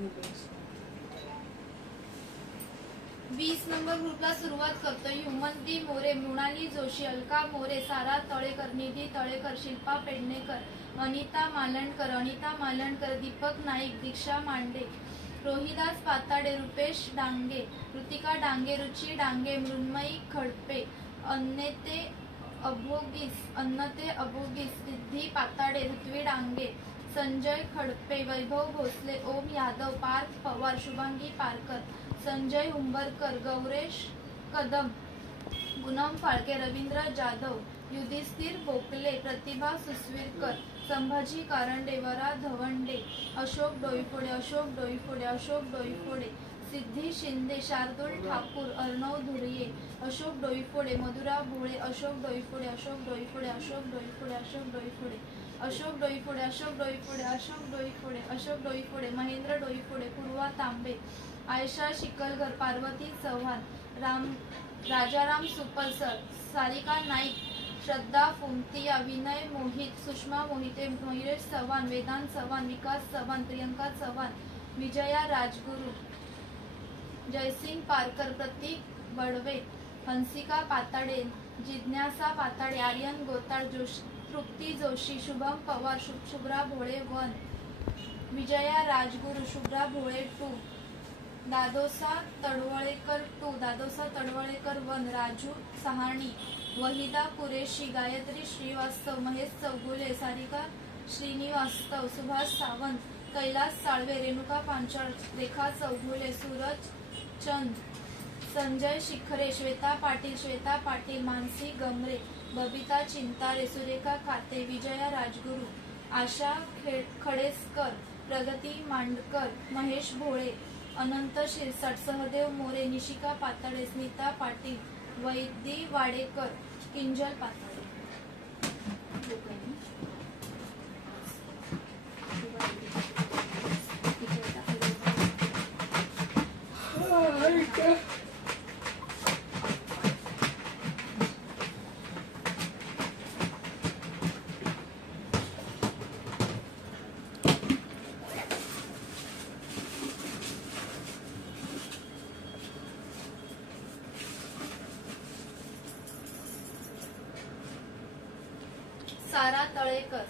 20 number ग्रुपला सुरुवात करतोय. हुमंती मोरे, मृणाली जोशी, अलका मोरे, सारा तळेकर, निधी तळेकर, शिल्पा पेडणेकर, अनिता मालणकर, दीपक नाईक, दीक्षा मांडे, रोहिदास पाताडे, रुपेश डांगे, ऋतिका डांगे, रुची डांगे, मृण्मयी खडपे, अन्नते अभोगीस, सिद्धी पाताडे, ऋत्वी डांगे, संजय खडपे, वैभव भोसले, ओम यादव, पार्थ पवार, शुभांगी पारकर, संजय हुंबरकर, गौरेश कदम, पूनम फाळके, रवींद्र जाधव, युधिष्ठिर बोकले, प्रतिभा सुसविरकर, संभाजी कारंडे, वरा धवंडे, अशोक डोईफोडे, सिद्धी शिंदे, शार्दुल ठाकूर, अर्णव धुरिये, अशोक डोईफोडे, मधुरा भोळे, अशोक डोईफोडे, महेंद्र डोईफोडे, पूर्वा तांबे, आयशा शिकलकर, पार्वती चव्हाण, राजाराम सुपलसर, सारिका नाईक, श्रद्धा फुमतिया, विनय मोहित, सुषमा मोहिते, मयुरेश चव्हाण, वेदांत चव्हाण, विकास चव्हाण, प्रियंका चव्हाण, विजया राजगुरू, जयसिंग पारकर, प्रतीक बडवे, हंसिका पाताडे, जिज्ञासा पाताडे, आर्यन गोताळ, तृप्ती जोशी, शुभम पवार, शुभ्रा भोळे 1, विजया राजगुरू, शुभ्रा भोळे 2, दादोसा तडवळेकर 1, राजू सहाणी, वहिदा कुरेशी, गायत्री श्रीवास्तव, महेश चौगुले, सारिका श्रीनिवास्तव, सुभाष सावंत, कैलास साळवे, रेणुका पांचाळ, रेखा चौगुले, सूरज चंद, संजय शिखरे, श्वेता पाटील, मानसी गमरे, बबिता चिंतारे, सुरेखा खाते, विजया राजगुरू, आशा खडेसकर, प्रगती मांडकर, महेश भोळे, अनंत शिरसाट, सहदेव मोरे, निशिका पाताडे, स्मिता पाटील, वैदी वाडेकर, किंजल पाताडे. सारा तळेकर,